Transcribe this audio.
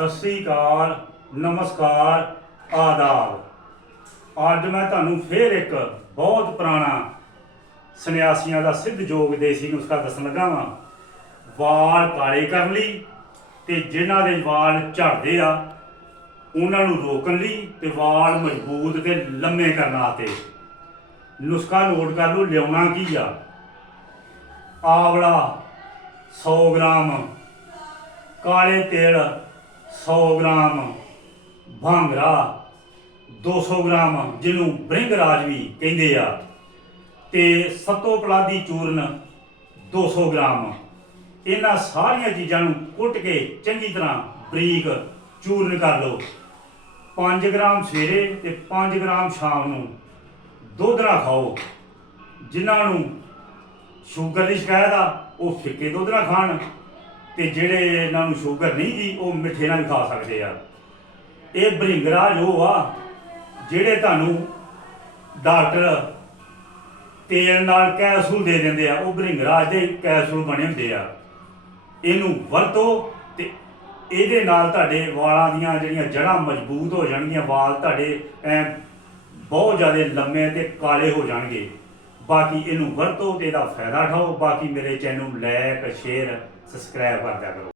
ਸਤਿ ਸ੍ਰੀ ਅਕਾਲ, ਨਮਸਕਾਰ, ਆਦਾਬ। ਅੱਜ ਮੈਂ ਤੁਹਾਨੂੰ ਫੇਰ ਇੱਕ ਬਹੁਤ ਪੁਰਾਣਾ ਸੰਨਿਆਸੀਆਂ ਦਾ ਸਿੱਧ ਯੋਗ ਦੇਸੀ ਨੁਸਖਾ ਦੱਸਣ ਲੱਗਾ ਵਾਂ। ਵਾਲ ਕਾਲੇ ਕਰਨ ਲਈ ਤੇ ਜਿਨ੍ਹਾਂ ਦੇ ਵਾਲ ਝੜਦੇ ਆ, ਉਹਨਾਂ ਨੂੰ ਰੋਕਣ ਲਈ ਤੇ ਵਾਲ ਮਜ਼ਬੂਤ ਤੇ ਲੰਮੇ ਕਰਨ ਵਾਸਤੇ। ਨੁਸਖਾ ਨੋਟ ਕਰ ਲਓ, ਲਿਆਉਣਾ ਕੀ ਆ? ਆਵਲਾ 100 ਗ੍ਰਾਮ, ਕਾਲੇ ਤੇਲ 100 ਗ੍ਰਾਮ ਭਾਂਗਰਾ 200 ਗ੍ਰਾਮ ਜਿਹਨੂੰ ਬ੍ਰਿੰਗਰਾਜ ਵੀ ਕਹਿੰਦੇ ਆ ਤੇ ਸੱਤੋ ਪਲਾਦੀ ਚੂਰਨ 200 ਗ੍ਰਾਮ। ਇਹਨਾਂ ਸਾਰੀਆਂ ਚੀਜ਼ਾਂ ਨੂੰ ਕੁੱਟ ਕੇ ਚੰਗੀ ਤਰ੍ਹਾਂ ਬਰੀਕ ਚੂਰਨ ਕਰ ਲਓ। 5 ਗ੍ਰਾਮ ਸਵੇਰੇ ਤੇ 5 ਗ੍ਰਾਮ ਸ਼ਾਮ ਨੂੰ ਦੁੱਧ ਨਾ ਖਾਓ। ਜਿਨ੍ਹਾਂ ਨੂੰ ਸ਼ੂਗਰ ਦੀ ਸ਼ਿਕਾਇਤ ਆ, ਉਹ ਫਿੱਕੇ ਦੁੱਧ ਨਾ ਖਾਣ। ਤੇ ਜਿਹੜੇ ਇਹਨਾਂ ਨੂੰ ਸ਼ੂਗਰ ਨਹੀਂ ਜੀ, ਉਹ ਮਿੱਠੇ ਨਾਲ ਵੀ ਖਾ ਸਕਦੇ ਆ। ਇਹ ਭਰਿੰਗਰਾਜ ਉਹ ਆ, ਜਿਹੜੇ ਤੁਹਾਨੂੰ ਡਾਕਟਰ ਤੇਲ ਨਾਲ ਕੈਪਸੂਲ ਦੇ ਦਿੰਦੇ ਆ, ਉਹ ਭਰਿੰਗਰਾਜ ਦੇ ਕੈਪਸੂਲ ਬਣੇ ਹੁੰਦੇ ਆ। ਇਹਨੂੰ ਵਰਤੋ ਤੇ ਇਹਦੇ ਨਾਲ ਤੁਹਾਡੇ ਵਾਲਾਂ ਦੀਆਂ ਜਿਹੜੀਆਂ ਜੜ੍ਹਾਂ ਮਜ਼ਬੂਤ ਹੋ ਜਾਣਗੀਆਂ, ਵਾਲ ਤੁਹਾਡੇ ਐ ਬਹੁਤ ਜ਼ਿਆਦਾ ਲੰਮੇ ਤੇ ਕਾਲੇ ਹੋ ਜਾਣਗੇ। ਬਾਕੀ ਇਹਨੂੰ ਵਰਤੋ ਤੇ ਇਹਦਾ ਫਾਇਦਾ ਉਠਾਓ। ਬਾਕੀ ਮੇਰੇ ਚੈਨਲ ਨੂੰ ਲਾਇਕ ਸ਼ੇਅਰ ਸਬਸਕ੍ਰਾਈਬ ਕਰਦਿਆ ਕਰੋ।